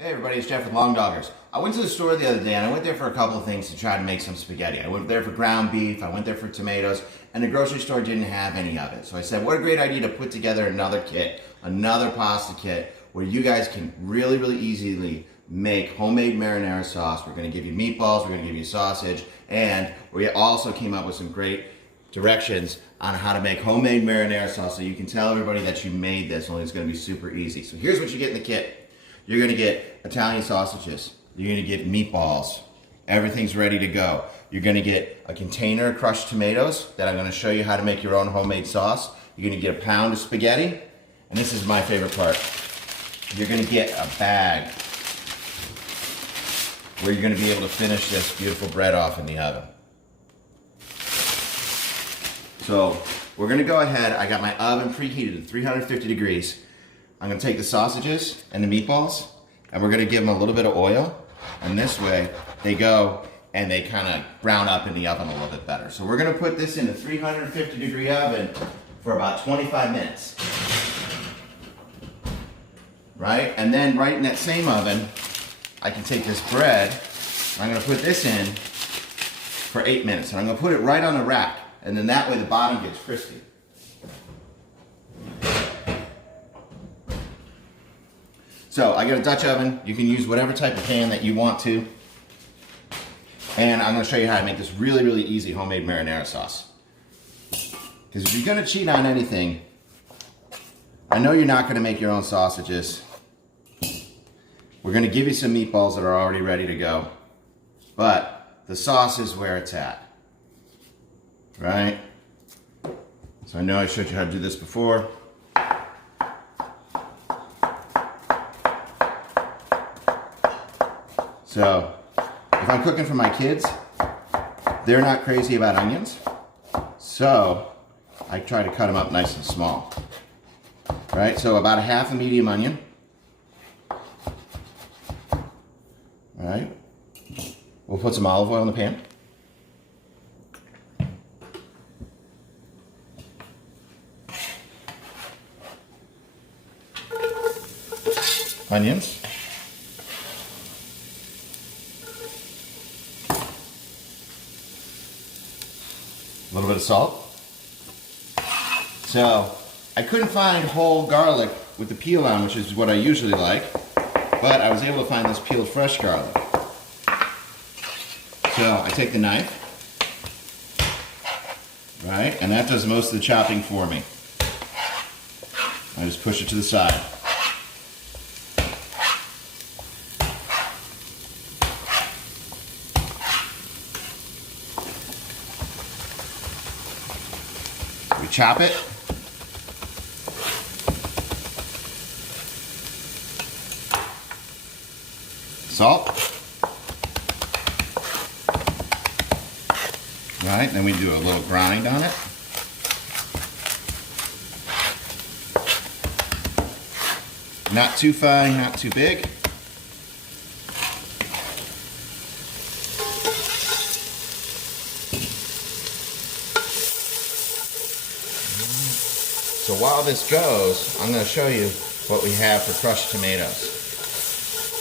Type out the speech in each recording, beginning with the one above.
Hey everybody, it's Jeff with Long Doggers. I went to the store the other day and I went there for a couple of things to try to make some spaghetti. I went there for ground beef, I went there for tomatoes, and the grocery store didn't have any of it. So I said, what a great idea to put together another kit, another pasta kit, where you guys can really easily make homemade marinara sauce. We're gonna give you meatballs, we're gonna give you sausage, and we also came up with some great directions on how to make homemade marinara sauce so you can tell everybody that you made this, only it's gonna be super easy. So here's what you get in the kit. You're gonna get Italian sausages. You're gonna get meatballs. Everything's ready to go. You're gonna get a container of crushed tomatoes that I'm gonna show you how to make your own homemade sauce. You're gonna get a pound of spaghetti, and this is my favorite part. You're gonna get a bag where you're gonna be able to finish this beautiful bread off in the oven. So we're gonna go ahead, I got my oven preheated at 350 degrees. I'm gonna take the sausages and the meatballs and we're gonna give them a little bit of oil, and this way they go and they kind of brown up in the oven a little bit better. So we're gonna put this in a 350 degree oven for about 25 minutes. Right? And then right in that same oven, I can take this bread, and I'm gonna put this in for 8 minutes. And I'm gonna put it right on the rack, and then that way the bottom gets crispy. So I got a Dutch oven. You can use whatever type of pan that you want to. And I'm gonna show you how to make this really easy homemade marinara sauce. Because if you're gonna cheat on anything, I know you're not gonna make your own sausages. We're gonna give you some meatballs that are already ready to go. But the sauce is where it's at, right? So I know I showed you how to do this before. So, if I'm cooking for my kids, they're not crazy about onions, so I try to cut them up nice and small. Right, so about a half a medium onion. Alright, we'll put some olive oil in the pan. Onions. A little bit of salt. So, I couldn't find whole garlic with the peel on, which is what I usually like, but I was able to find this peeled fresh garlic. So, I take the knife, right, and that does most of the chopping for me. I just push it to the side. We chop it. Salt. Right, then we do a little grind on it. Not too fine, not too big. So while this goes, I'm going to show you what we have for crushed tomatoes.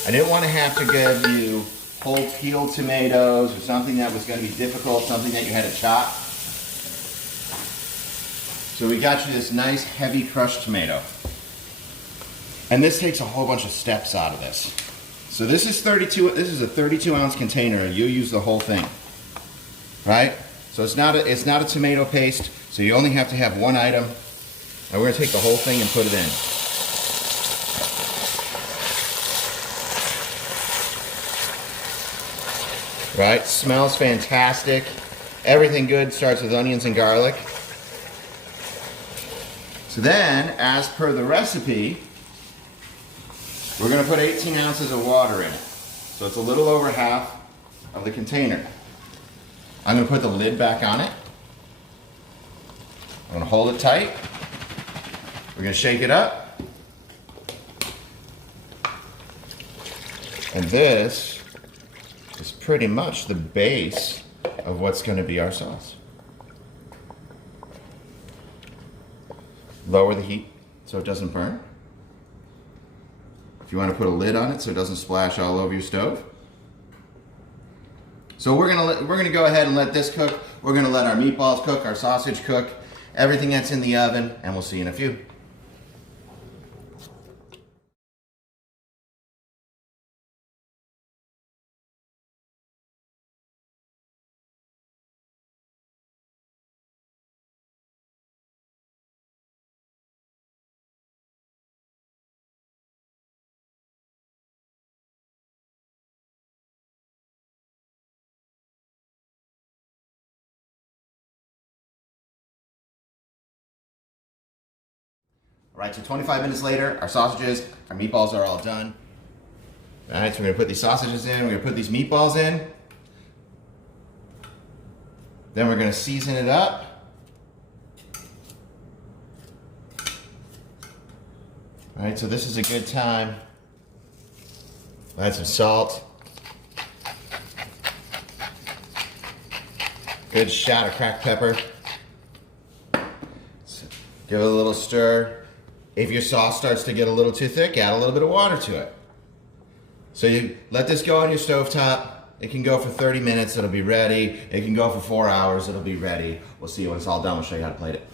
I didn't want to have to give you whole peeled tomatoes or something that was going to be difficult, something that you had to chop. So we got you this nice heavy crushed tomato. And this takes a whole bunch of steps out of this. So this is a 32 ounce container, and you'll use the whole thing. Right? So it's not a tomato paste, so you only have to have one item. And we're going to take the whole thing and put it in. Right? Smells fantastic. Everything good starts with onions and garlic. So then, as per the recipe, we're going to put 18 ounces of water in it. So it's a little over half of the container. I'm going to put the lid back on it. I'm going to hold it tight. We're going to shake it up. And this is pretty much the base of what's going to be our sauce. Lower the heat so it doesn't burn. if you want to put a lid on it so it doesn't splash all over your stove. So we're gonna go ahead and let this cook. We're gonna let our meatballs cook, our sausage cook, everything that's in the oven, and we'll see you in a few. All right, so 25 minutes later, our sausages, our meatballs are all done. All right, so we're gonna put these sausages in, we're gonna put these meatballs in. Then we're gonna season it up. All right, so this is a good time. Add some salt. Good shot of cracked pepper. Give it a little stir. If your sauce starts to get a little too thick, add a little bit of water to it. So you let this go on your stovetop. It can go for 30 minutes, it'll be ready. It can go for 4 hours, it'll be ready. We'll see you when it's all done, we'll show you how to plate it.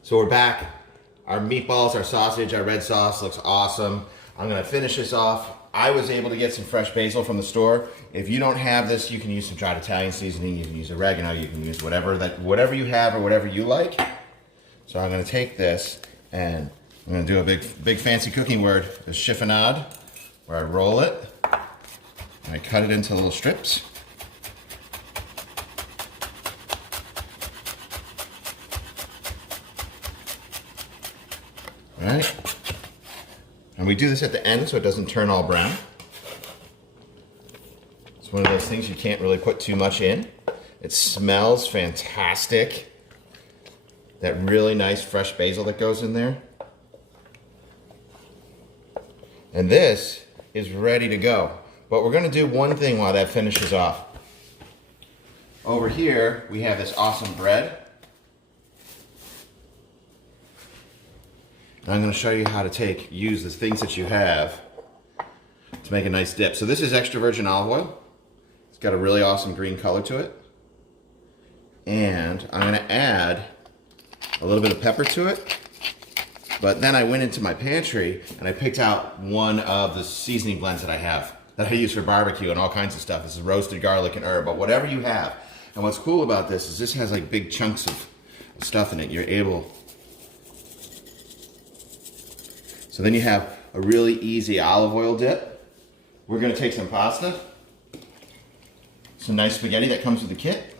So we're back. Our meatballs, our sausage, our red sauce looks awesome. I'm gonna finish this off. I was able to get some fresh basil from the store. If you don't have this, you can use some dried Italian seasoning, you can use oregano, you can use whatever you have or whatever you like. So I'm gonna take this and I'm gonna do a big fancy cooking word, a chiffonade, where I roll it, and I cut it into little strips. All right, and we do this at the end so it doesn't turn all brown. It's one of those things you can't really put too much in. It smells fantastic. That really nice fresh basil that goes in there. And this is ready to go. But we're gonna do one thing while that finishes off. Over here, we have this awesome bread. And I'm gonna show you how to use the things that you have to make a nice dip. So this is extra virgin olive oil. It's got a really awesome green color to it. And I'm gonna add a little bit of pepper to it. But then I went into my pantry and I picked out one of the seasoning blends that I have, that I use for barbecue and all kinds of stuff. This is roasted garlic and herb, but whatever you have. And what's cool about this is this has like big chunks of stuff in it. You're able. So then you have a really easy olive oil dip. We're gonna take some pasta, some nice spaghetti that comes with the kit.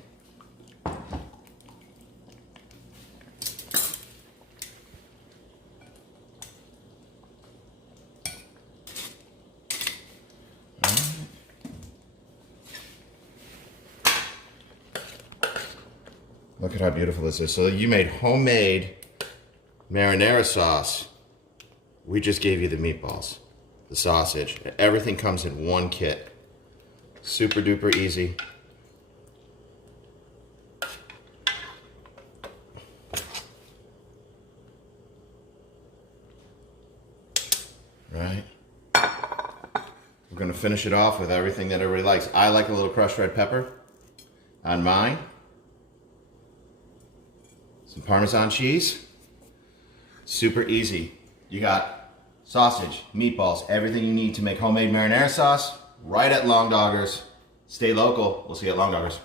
Look at how beautiful this is. So you made homemade marinara sauce. We just gave you the meatballs, the sausage. Everything comes in one kit. Super duper easy. Right. We're gonna finish it off with everything that everybody likes. I like a little crushed red pepper on mine. Some Parmesan cheese. Super easy. You got sausage, meatballs, everything you need to make homemade marinara sauce right at Long Doggers. Stay local. We'll see you at Long Doggers.